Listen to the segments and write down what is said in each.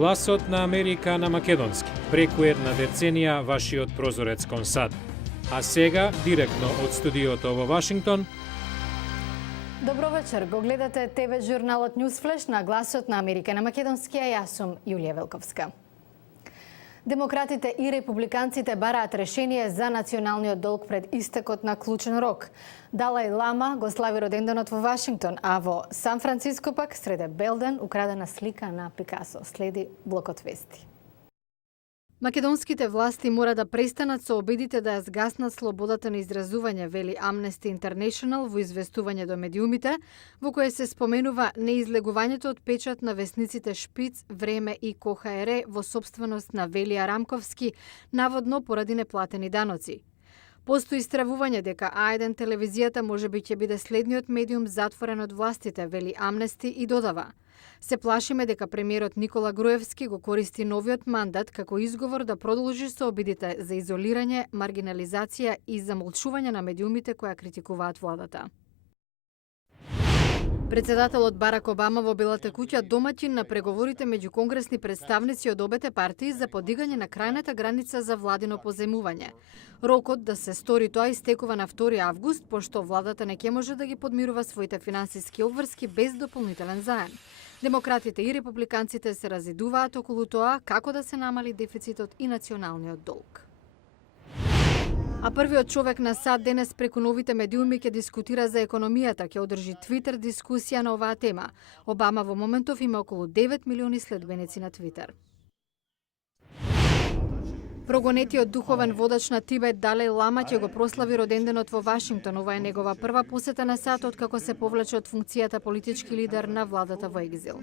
Гласот на Америка на македонски. Преку една деценија вашиот прозорец кон САД. А сега, директно од студиото во Вашингтон. Добро вечер, го гледате ТВ журналот Newsflash на Гласот на Америка на македонски, а јас сум Јулија Велковска. Демократите и републиканците бараат решение за националниот долг пред истекот на клучен рок. Далај Лама го слави роденденот во Вашингтон, а во Сан Франциско пак среде Белден украдена слика на Пикасо. Следи блокот вести. Македонските власти мора да престанат со обидите да ја згаснат слободата на изразување, вели Amnesty International во известување до медиумите, во кое се споменува неизлегувањето од печат на весниците Шпиц, Време и КХР во собственост на Велија Рамковски, наводно поради неплатени даноци. Постои стравување дека А1 телевизијата можеби ќе биде следниот медиум затворен од властите, вели Amnesty и додава: се плашиме дека премиерот Никола Груевски го користи новиот мандат како изговор да продолжи со обидите за изолирање, маргинализација и замолчување на медиумите кои критикуваат владата. Председателот Барак Обама во Белата куќа домаќин на преговорите меѓу конгресни представници од обете партии за подигање на крајната граница за владино позајмување. Рокот да се стори тоа истекува на 2 август, пошто владата не ќе може да ги подмирува своите финансиски обврски без дополнителен заем. Демократите и републиканците се разидуваат околу тоа како да се намали дефицитот и националниот долг. А првиот човек на САД денес преку новите медиуми ќе дискутира за економијата, ќе одржи Твитер дискусија на оваа тема. Обама во моментов има околу 9 милиони следбеници на Твитер. Прогонетиот духовен водач на Тибет Далај Лама ќе го прослави роденденот во Вашингтон. Ова е негова прва посета на САД откако се повлече од функцијата политички лидер на владата во екзил.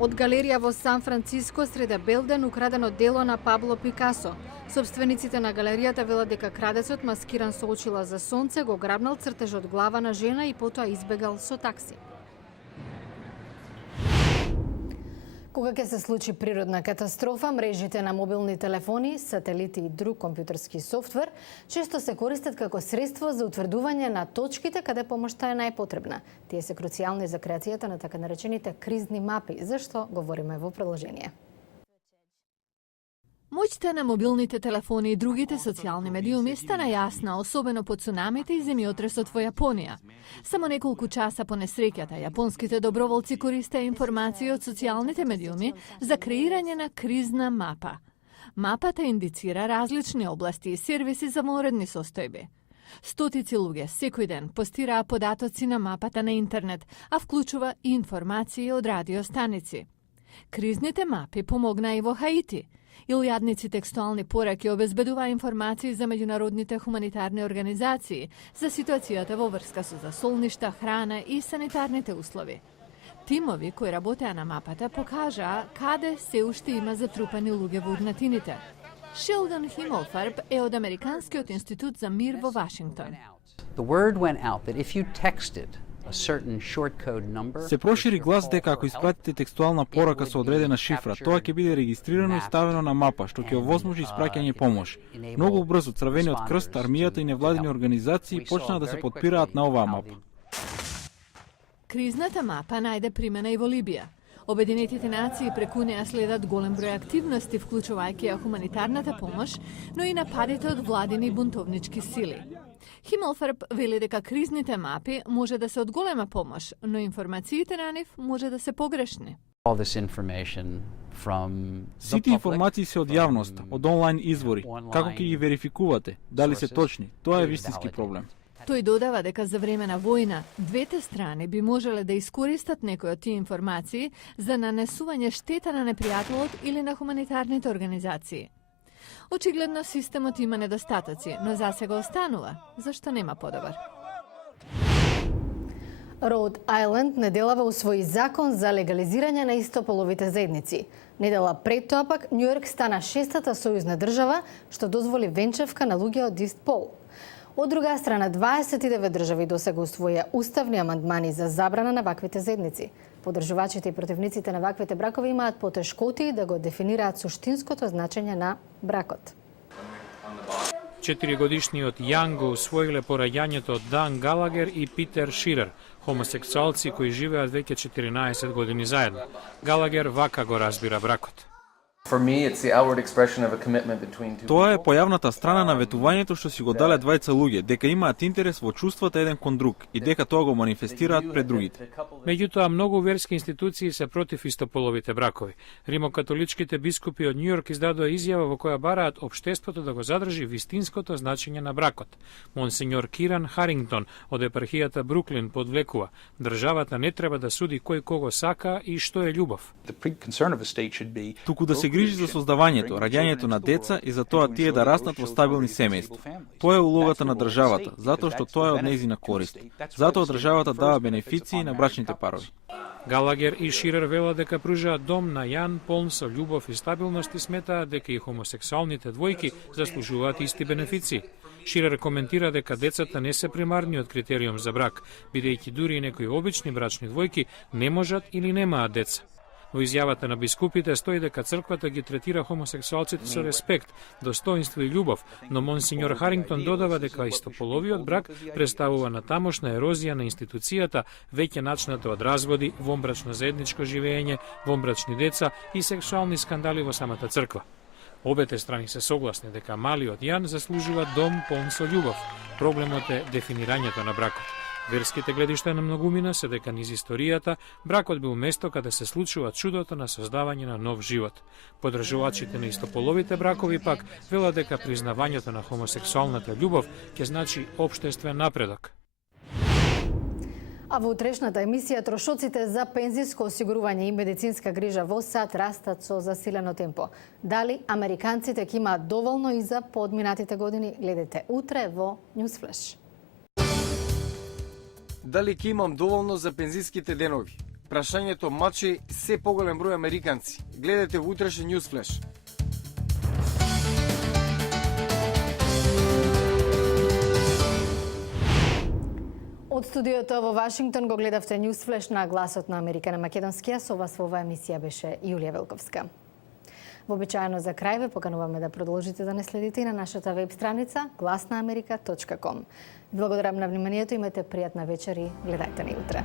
Од галерија во Сан Франциско среде Белден украдено дело на Пабло Пикасо. Собствениците на галеријата велат дека крадецот, маскиран со очила за сонце, го грабнал цртеж од глава на жена и потоа избегал со такси. Кога ќе се случи природна катастрофа, мрежите на мобилни телефони, сателити и друг компјутерски софтвер често се користат како средство за утврдување на точките каде помошта е најпотребна. Тие се круцијални за креацијата на така наречените кризни мапи, зашто говориме во продолжение. Моќта на мобилните телефони и другите социјални медиуми стана јасна, особено по цунамите и земјотресот во Јапонија. Само неколку часа по несреќата, јапонските доброволци користеа информации од социјалните медиуми за креирање на кризна мапа. Мапата индицира различни области и сервиси за vanredни состојби. Стотици луѓе секој ден постираа податоци на мапата на интернет, а вклучува и информации од радиостаници. Кризните мапи помогнаа и во Хаити. Илјадници текстуални пораки обезбедуваа информации за меѓународните хуманитарни организации за ситуацијата во врска со засолништа, храна и санитарните услови. Тимови кои работеа на мапата покажаа каде се уште има затрупани луѓе во урнатините. Шелдон Химелфарб е од Американскиот институт за мир во Вашингтон. The word went out that if you texted се прошири глас дека ако испратите текстуална порака со одредена шифра, тоа ќе биде регистрирано и ставено на мапа, што ќе овозможи испраќање помош. Многу брзо Црвениот крст, армијата и невладини организации почнаа да се потпираат на оваа мапа. Кризната мапа најде примена и во Либија. Обединетите нации преку неа следат голем број активности, вклучувајќи ја хуманитарната помош, но и нападите од владини бунтовнички сили. Химелфарб вели дека кризните мапи може да се од голема помош, но информациите на нив може да се погрешни. Сите информации се од јавност, од онлайн извори. Како ќе ги верификувате? Дали се точни? Тоа е вистински проблем. Тој додава дека за време на војна, двете страни би можеле да искористат некои од тие информации за нанесување штета на непријателот или на хуманитарните организации. Очигледно системот има недостатоци, но засега останува. Зашто нема подобар? Роуд Ајленд неделава усвои закон за легализирање на истополовите заедници. Недела пред тоа пак Њујорк стана 6-та сојузна држава што дозволи венчавка на луѓе од ист пол. Од друга страна, 29 држави досега усвоија уставни амандмани за забрана на ваквите заедници. Поддржувачите и противниците на ваквите бракови имаат потешкоти да го дефинираат суштинското значење на бракот. 4-годишниот Јан го усвоиле пораѓањето Дан Галагер и Питер Ширер, хомосексуалци кои живеат веќе 14 години заедно. Галагер вака го разбира бракот. Тоа е појавната страна на ветувањето што си го дале двајца луѓе, дека имаат интерес во чувствата еден кон друг и дека тоа го манифестираат пред другите. Меѓутоа, многу верски институции се против истополовите бракови. Римокатоличките бискупи од Њујорк издадоа изјава во која бараат општеството да го задржи вистинското значење на бракот. Монсеньор Киран Харингтон од епархијата Бруклин подвлекува: државата не треба да суди кој кого сака и што е љубов. Туку да се грижи за создавањето, раѓањето на деца и за тоа тие да раснат во стабилни семејства. Тоа е улогата на државата, затоа што тоа е од нејзина корист. Затоа државата дава бенефиции на брачните парови. Галагер и Ширер велат дека пружаат дом на Јан полн со љубов и стабилност и сметаат дека и хомосексуалните двојки заслужуваат исти бенефиции. Ширер коментира дека децата не се примарниот критериум за брак, бидејќи дури и некои обични брачни двојки не можат или немаат деца. Во изјавата на бискупите стои дека црквата ги третира хомосексуалците со респект, достоинство и љубов, но монсеньор Харингтон додава дека истополовиот брак представува натамошна ерозија на институцијата, веќе начната од разводи, вонбрачно заедничко живење, вонбрачни деца и сексуални скандали во самата црква. Обете страни се согласни дека малиот Јан заслужува дом полн со љубов. Проблемот е дефинирањето на бракот. Верските гледишта на многумина се дека низ историјата бракот бил место каде се случува чудото на создавање на нов живот. Подржувачите на истополовите бракови пак велат дека признавањето на хомосексуалната љубов ќе значи општествен напредок. А во утрешната емисија трошоците за пензиско осигурување и медицинска грижа во САД растат со засилено темпо. Дали американците ќе имаат доволно и за подминатите години? Гледате утре во Ньюсфлеш. Дали ќе имам доволно за пензиските денови? Прашањето мачи се поголем број американци. Гледате во утрешен Ньюсфлеш. Од студиото во Вашингтон го гледавте Ньюсфлеш на Гласот на Америка на македонски. Со вас во оваа емисија беше Јулија Велковска. Вообичаено за крај ве покануваме да продолжите да не следите и на нашата веб страница glasnaamerika.com. Благодарам на вниманието, имате пријатна вечер и гледајте ни утре.